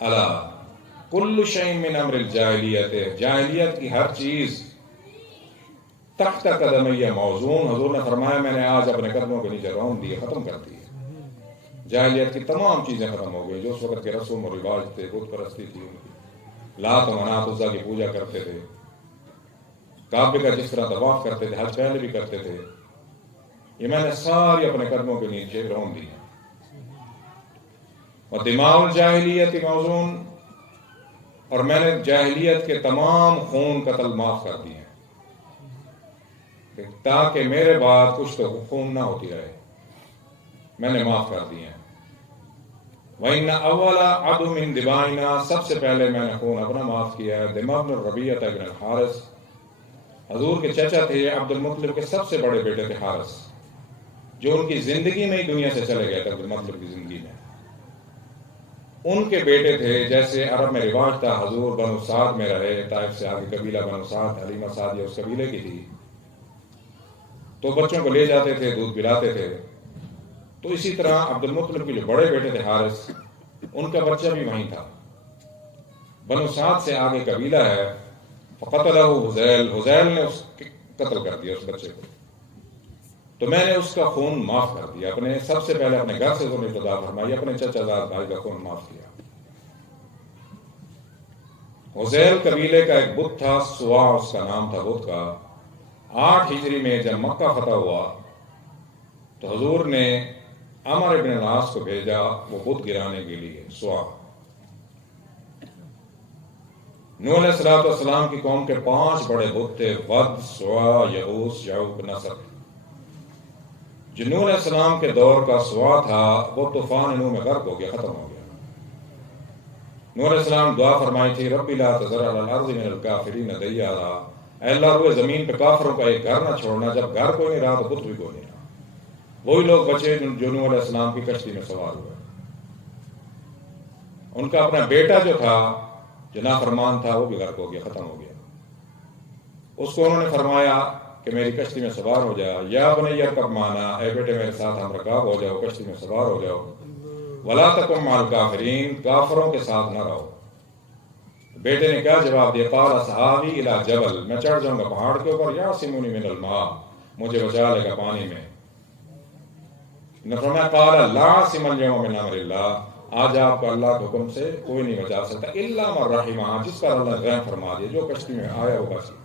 الا کل شیء من امر الجاہلیت، جاہلیت کی ہر چیز تحت قدمی موزون، حضور نے فرمایا میں نے آج اپنے قدموں کے نیچے رون دیے، ختم کر دیے۔ جاہلیت کی تمام چیزیں ختم ہو گئی جو اس وقت کے رسوم اور رواج تھے، بت پرستی تھی ان کی، لات و منات عزا کی پوجا کرتے تھے، کعبے کا جس طرح طواف کرتے تھے، حج پہلے بھی کرتے تھے، یہ میں نے ساری اپنے قدموں کے نیچے رون دی۔ ودماء الجاہلیت موزون، اور میں نے جاہلیت کے تمام خون قتل معاف کر دیے تاکہ میرے بعد کچھ تو خون نہ ہوتی رہے، میں نے معاف کر دیے۔ وَإِنَّ أَوَّلَ عَدُوٍ مِّن دِمَائِنَا، سب سے پہلے میں نے خون اپنا معاف کیا ہے، دماء بن ربیعہ بن الحارث، حضور کے چچا تھے، عبد المطلب کے سب سے بڑے بیٹے تھے حارث، جو ان کی زندگی میں ہی دنیا سے چلے گئے تھے، عبد المطلب کی زندگی میں ان کے بیٹے تھے۔ جیسے عرب میں رواج تھا، حضور بنو سعد میں رہے، طائف سے آگے قبیلہ بنو سعد، حلیمہ سعدیہ اس قبیلے کی تھی، تو بچوں کو لے جاتے تھے، دودھ پلاتے تھے۔ تو اسی طرح عبد المطلب کے جو بڑے بیٹے تھے حارث، ان کا بچہ بھی وہیں تھا، بنو سعد سے آگے قبیلہ ہے، فقتلہ حذیل، حذیل نے اس قتل کر دیا اس بچے کو، تو میں نے اس کا خون معاف کر دیا، اپنے سب سے پہلے اپنے گھر سے ظلم ابتدا فرمائی، اپنے چچا زاد بھائی کا خون معاف کیا۔ حذیل قبیلے کا ایک بت تھا، سوا اس کا نام تھا بت کا۔ 8 ہجری میں جب مکہ فتح ہوا تو حضور نے عمر بن العاص کو بھیجا وہ بت گرانے کے لیے، سوا۔ نوح علیہ السلام کی قوم کے 5 بڑے بت تھے، ود، سوا، یغوث، یعوق، نصر۔ جو نوح علیہ السلام کے دور کا سوا تھا وہ طوفان نوح میں غرق ہو گیا، ختم ہو گیا۔ نوح علیہ السلام دعا فرمائی تھی، رب لا تذر علی الارض من الکافرین دیارا، اے اللہ روئے زمین پہ کافروں کا ایک گھر نہ چھوڑنا۔ جب گھر کوئی نہیں رہا تو بت بھی کوئی نہیں رہا، وہی لوگ بچے جو نوح علیہ السلام کی کشتی میں سوار ہوئے۔ ان کا اپنا بیٹا جو تھا، جو نافرمان تھا، وہ بھی غرق ہو گیا، ختم ہو گیا۔ اس کو انہوں نے فرمایا کہ میری کشتی میں سوار ہو جا، یا بنی ارکب معنا، اے بیٹے میرے ساتھ ہم رکاب ہو جاؤ، کشتی میں سوار ہو جاؤ، ولا تکن مع الکافرین، کافروں کے ساتھ نہ رہو۔ بیٹے نے کیا جواب دیا؟ قال اصحابی الی جبل، میں چڑھ جاؤں گا پہاڑ کے اوپر، یعصمونی من الماء، مجھے بچا لے گا پانی میں۔ نے فرمایا قال لا عاصم اليوم من امر اللہ، آج آپ کو اللہ کے حکم سے کوئی نہیں بچا سکتا، الا من رحم، جس پر اللہ نے رحم فرما دیا، جو کشتی میں آیا وہ بچ گیا۔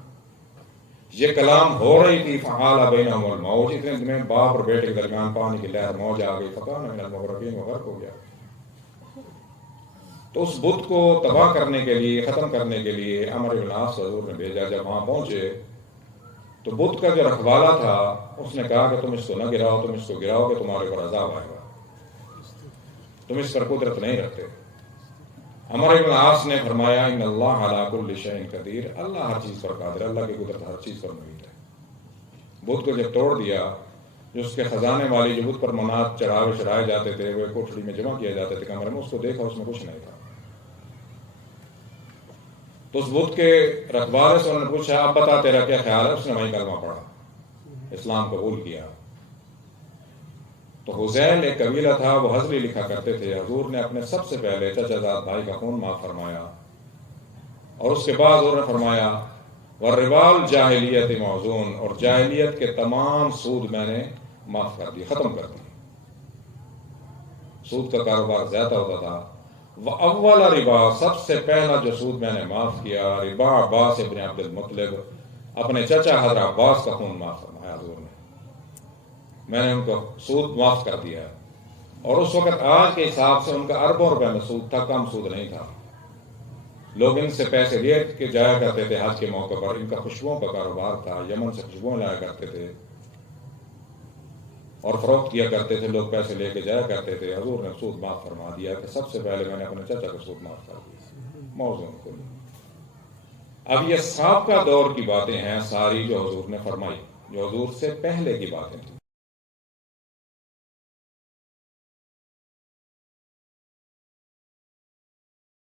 یہ کلام ہو رہی تھی، فحال بینہم الموج، اتنے میں باپ اور بیٹے کے درمیان پانی کی لہر موج آ گئی، فکان من المغرقین، وہ غرق ہو گیا۔ تو اس بت کو تباہ کرنے کے لیے، ختم کرنے کے لیے عمر بن العاص حضور نے بھیجا۔ جب وہاں پہنچے تو بت کا جو رکھوالا تھا اس نے کہا کہ تم اس کو نہ گراؤ، تم اس کو گراؤ گے تمہارے اوپر عذاب آئے گا، تم اس پر قدرت نہیں رکھتے۔ عمر بن العاص نے فرمایا ان اللہ علی کل شیء قدیر، اللہ ہر چیز پر قادر ہے، اللہ کی قدرت ہر چیز پر محیط ہے۔ بت کو جب توڑ دیا، جو اس کے خزانے والی جو بت پر منات چڑھائے جاتے تھے وہ کوٹھڑی میں جمع کیے جاتے تھے کمرے میں، اس کو دیکھا اس میں کچھ نہیں تھا۔ تو اس بت کے رکھوالے سے انہوں نے پوچھا اب بتا تیرا کیا خیال ہے؟ اس نے وہیں کلمہ پڑھا، اسلام قبول کیا۔ تو حذیل ایک قبیلہ تھا، وہ حضری لکھا کرتے تھے، حضور نے اپنے سب سے پہلے چچا زاد بھائی کا خون معاف فرمایا، اور اس کے بعد حضور نے فرمایا والربا الجاہلیت موزون، اور جاہلیت کے تمام سود میں نے معاف کر دیے، ختم کر دیے۔ سود کا کاروبار زیادہ ہوتا تھا۔ وَأَوَّلَ رِبَا، سب سے پہلا جو سود میں نے معاف کیا، ربا عباس ابن عبد المطلب، اپنے چچا حضرت عباس کا خون معاف فرمایا حضور نے، میں نے ان کو سود معاف کر دیا ہے۔ اور اس وقت آج کے حساب سے ان کا اربوں روپے میں سود تھا، کم سود نہیں تھا۔ لوگ ان سے پیسے لے کے جایا کرتے تھے حج کے موقع پر، ان کا خوشبوؤں کا کاروبار تھا، یمن سے خوشبوئیں لایا کرتے تھے اور فروخت کیا کرتے تھے، لوگ پیسے لے کے جایا کرتے تھے۔ حضور نے سود معاف فرما دیا کہ سب سے پہلے میں نے اپنے چچا کو سود معاف کر دیا، موزون کو نہیں۔ اب یہ سابقہ دور کی باتیں ہیں ساری جو حضور نے فرمائی، جو حضور سے پہلے کی باتیں تھیں۔